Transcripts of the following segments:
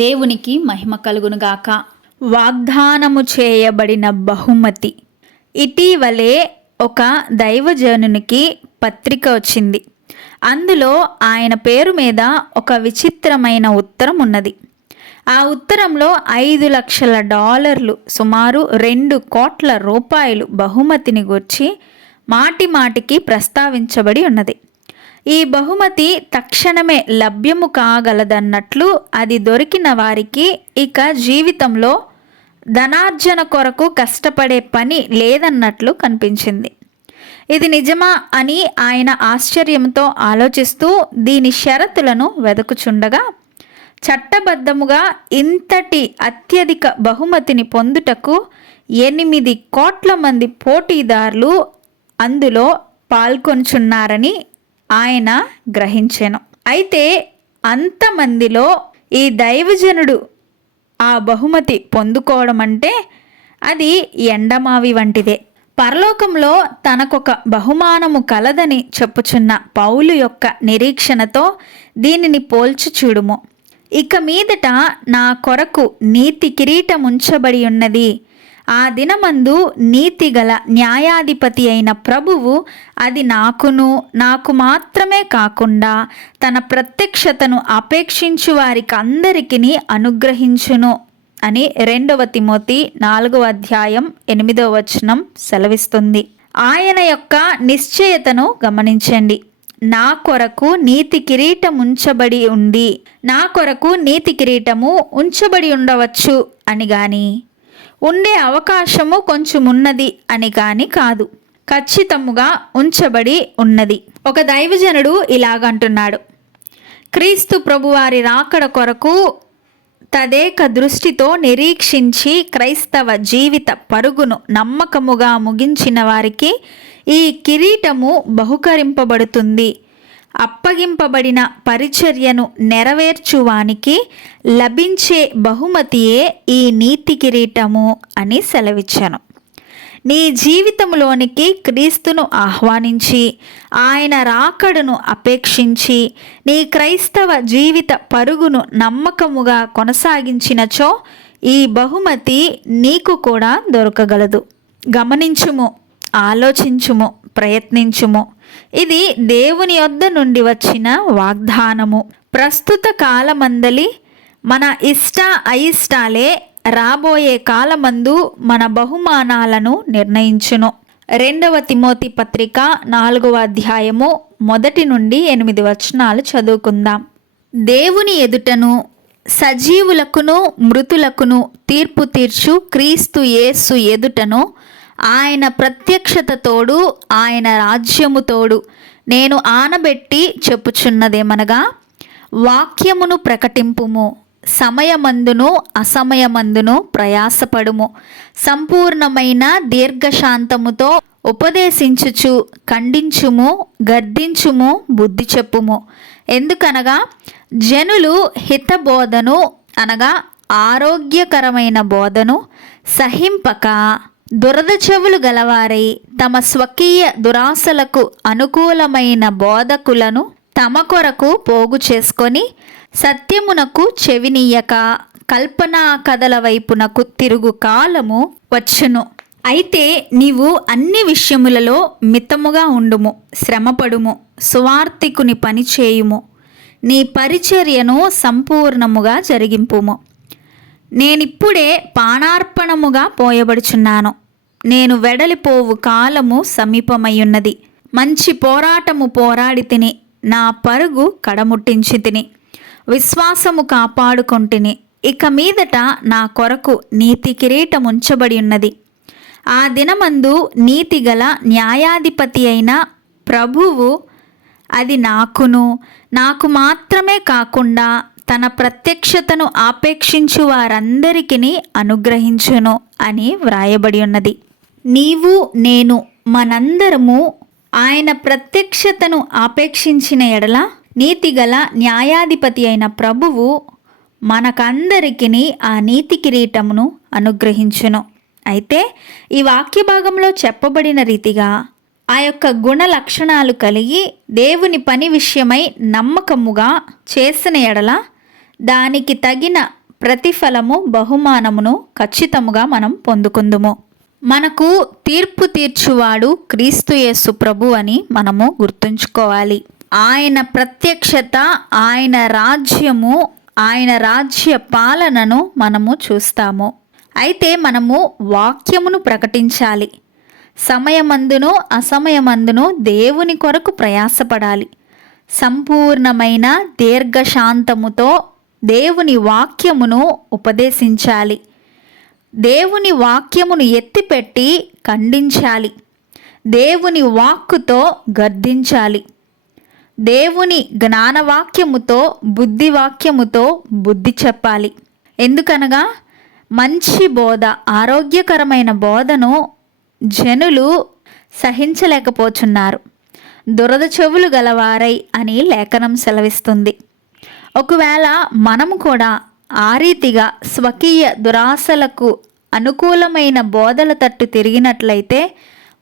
దేవునికి మహిమ కలుగునుగాక. వాగ్దానము చేయబడిన బహుమతి. ఇటీవలే ఒక దైవజనునికి పత్రిక వచ్చింది. అందులో ఆయన పేరు మీద ఒక విచిత్రమైన ఉత్తరం ఉన్నది. ఆ ఉత్తరంలో $5,00,000 సుమారు 2 కోట్ల రూపాయలు బహుమతిని గూర్చి మాటిమాటికి ప్రస్తావించబడి ఉన్నది. ఈ బహుమతి తక్షణమే లభ్యము కాగలదన్నట్లు అది దొరికిన వారికి ఇక జీవితంలో ధనార్జన కొరకు కష్టపడే పని లేదన్నట్లు కనిపించింది. ఇది నిజమా అని ఆయన ఆశ్చర్యంతో ఆలోచిస్తూ దీని షరతులను వెదకుచుండగా, చట్టబద్ధముగా ఇంతటి అత్యధిక బహుమతిని పొందుటకు 8 కోట్ల మంది పోటీదారులు అందులో పాల్గొనుచున్నారని ఆయన గ్రహించెను. అయితే అంతమందిలో ఈ దైవజనుడు ఆ బహుమతి పొందుకోవడం అంటే అది ఎండమావి వంటిదే. పరలోకంలో తనకొక బహుమానము కలదని చెప్పుచున్న పౌలు యొక్క నిరీక్షణతో దీనిని పోల్చి చూడుము. ఇక మీదట నా కొరకు నీతి కిరీటముంచబడి ఉన్నది. ఆ దినమందు నీతిగల న్యాయాధిపతి అయిన ప్రభువు అది నాకు మాత్రమే కాకుండా తన ప్రత్యక్షతను అపేక్షించు వారికి అందరికీ అనుగ్రహించును అని 2 తిమోతి 4:8 సెలవిస్తుంది. ఆయన యొక్క నిశ్చయతను గమనించండి. నా కొరకు నీతి కిరీటం ఉంచబడి ఉంది, నా కొరకు నీతి కిరీటము ఉంచబడి ఉండవచ్చు అని గాని, ఉండే అవకాశము కొంచెం ఉన్నది అని కానీ కాదు, ఖచ్చితముగా ఉంచబడి ఉన్నది. ఒక దైవజనుడు ఇలాగంటున్నాడు: క్రీస్తు ప్రభువారి రాకడ కొరకు తదేక దృష్టితో నిరీక్షించి క్రైస్తవ జీవిత పరుగును నమ్మకముగా ముగించిన వారికి ఈ కిరీటము బహుకరింపబడుతుంది. అప్పగింపబడిన పరిచర్యను నెరవేర్చువానికి లభించే బహుమతియే ఈ నీతి కిరీటము అని సెలవిచ్చాను. నీ జీవితంలోనికి క్రీస్తును ఆహ్వానించి ఆయన రాకడను అపేక్షించి నీ క్రైస్తవ జీవిత పరుగును నమ్మకముగా కొనసాగించినచో ఈ బహుమతి నీకు కూడా దొరకగలదు. గమనించుము, ఆలోచించుము, ప్రయత్నించుము. ఇది దేవుని యొద్ద నుండి వచ్చిన వాగ్దానము. ప్రస్తుత కాలమందలి మన ఇష్ట అయిష్టాలే రాబోయే కాలమందు మన బహుమానాలను నిర్ణయించును. 2 తిమోతి పత్రిక 4:1-8 చదువుకుందాం. దేవుని ఎదుటను సజీవులకును మృతులకును తీర్పు తీర్చు క్రీస్తు యేసు ఎదుటను ఆయన ప్రత్యక్షత తోడు ఆయన రాజ్యము తోడు నేను ఆనబెట్టి చెప్పుచున్నదేమనగా, వాక్యమును ప్రకటింపుము, సమయమందును అసమయమందును ప్రయాసపడుము, సంపూర్ణమైన దీర్ఘశాంతముతో ఉపదేశించుచు ఖండించుము, గద్దించుము, బుద్ధి చెప్పుము. ఎందుకనగా జనులు హితబోధను అనగా ఆరోగ్యకరమైన బోధను సహింపక దురద చెవులు గలవారై తమ స్వకీయ దురాశలకు అనుకూలమైన బోధకులను తమ కొరకు పోగు చేసుకొని సత్యమునకు చెవినీయక కల్పనా కథల వైపునకు తిరుగు కాలము వచ్చును. అయితే నీవు అన్ని విషయములలో మితముగా ఉండుము, శ్రమపడుము, సువార్తికుని పని చేయుము, నీ పరిచర్యను సంపూర్ణముగా జరిగింపుము. నేనిప్పుడే పానార్పణముగా పోయబడుచున్నాను. నేను వెడలిపోవు కాలము సమీపమయ్యున్నది. మంచి పోరాటము పోరాడి తిని, నా పరుగు కడముట్టించి తిని, విశ్వాసము కాపాడుకొంటిని. ఇక మీదట నా కొరకు నీతి కిరీటం ఉంచబడి ఉన్నది. ఆ దినమందు నీతిగల న్యాయాధిపతి అయిన ప్రభువు అది నాకు మాత్రమే కాకుండా తన ప్రత్యక్షతను ఆపేక్షించు వారందరికీ అనుగ్రహించును అని వ్రాయబడి ఉన్నది. నీవు నేను మనందరము ఆయన ప్రత్యక్షతను ఆపేక్షించిన ఎడల నీతిగల న్యాయాధిపతి అయిన ప్రభువు మనకందరికీ ఆ నీతి కిరీటమును అనుగ్రహించును. అయితే ఈ వాక్య భాగంలో చెప్పబడిన రీతిగా ఆ యొక్క గుణ లక్షణాలు కలిగి దేవుని పని విషయమై నమ్మకముగా చేసిన ఎడల దానికి తగిన ప్రతిఫలము బహుమానమును ఖచ్చితముగా మనం పొందుకుందుము. మనకు తీర్పు తీర్చువాడు క్రీస్తు యేసు ప్రభు అని మనము గుర్తుంచుకోవాలి. ఆయన ప్రత్యక్షత, ఆయన రాజ్యము, ఆయన రాజ్య పాలనను మనము చూస్తాము. అయితే మనము వాక్యమును ప్రకటించాలి. సమయమందును అసమయమందును దేవుని కొరకు ప్రయాసపడాలి. సంపూర్ణమైన దీర్ఘశాంతముతో దేవుని వాక్యమును ఉపదేశించాలి. దేవుని వాక్యమును ఎత్తిపెట్టి ఖండించాలి. దేవుని వాక్కుతో గద్దించాలి. దేవుని జ్ఞానవాక్యముతో, బుద్ధివాక్యముతో బుద్ధి చెప్పాలి. ఎందుకనగా మంచి బోధ, ఆరోగ్యకరమైన బోధను జనులు సహించలేకపోతున్నారు. దురద చెవులు గలవారై అని లేఖనం సెలవిస్తుంది. ఒకవేళ మనము కూడా ఆ రీతిగా స్వకీయ దురాశలకు అనుకూలమైన బోధల తట్టు తిరిగినట్లయితే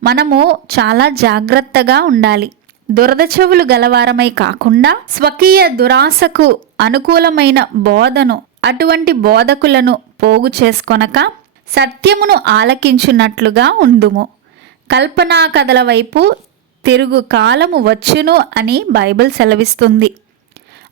మనము చాలా జాగ్రత్తగా ఉండాలి. దురద చెవులు గలవారమై కాకుండా స్వకీయ దురాశకు అనుకూలమైన బోధను, అటువంటి బోధకులను పోగు చేసుకొనక సత్యమును ఆలకించున్నట్లుగా ఉందుము. కల్పనా కథల వైపు తిరుగు కాలము వచ్చును అని బైబిల్ సెలవిస్తుంది.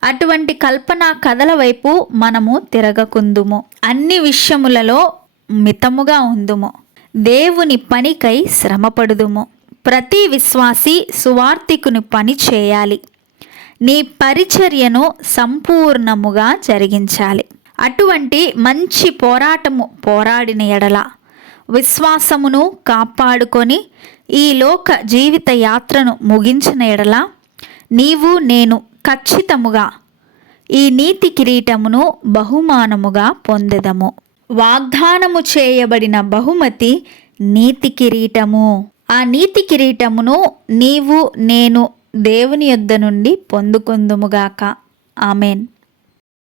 అటువంటి కల్పనా కథల వైపు మనము తిరగకుందుము. అన్ని విషయములలో మితముగా ఉందుము. దేవుని పనికై శ్రమపడుదుము. ప్రతి విశ్వాసి సువార్తికుని పని చేయాలి. నీ పరిచర్యను సంపూర్ణముగా జరిగించాలి. అటువంటి మంచి పోరాటము పోరాడిన ఎడల విశ్వాసమును కాపాడుకొని ఈ లోక జీవిత యాత్రను ముగించిన ఎడల నీవు నేను ఖచ్చితముగా ఈ నీతి కిరీటమును బహుమానముగా పొందెదము. వాగ్దానము చేయబడిన బహుమతి నీతి కిరీటము. ఆ నీతి కిరీటమును నీవు నేను దేవుని యొద్ద నుండి పొందుకొందుముగాక. ఆమెన్.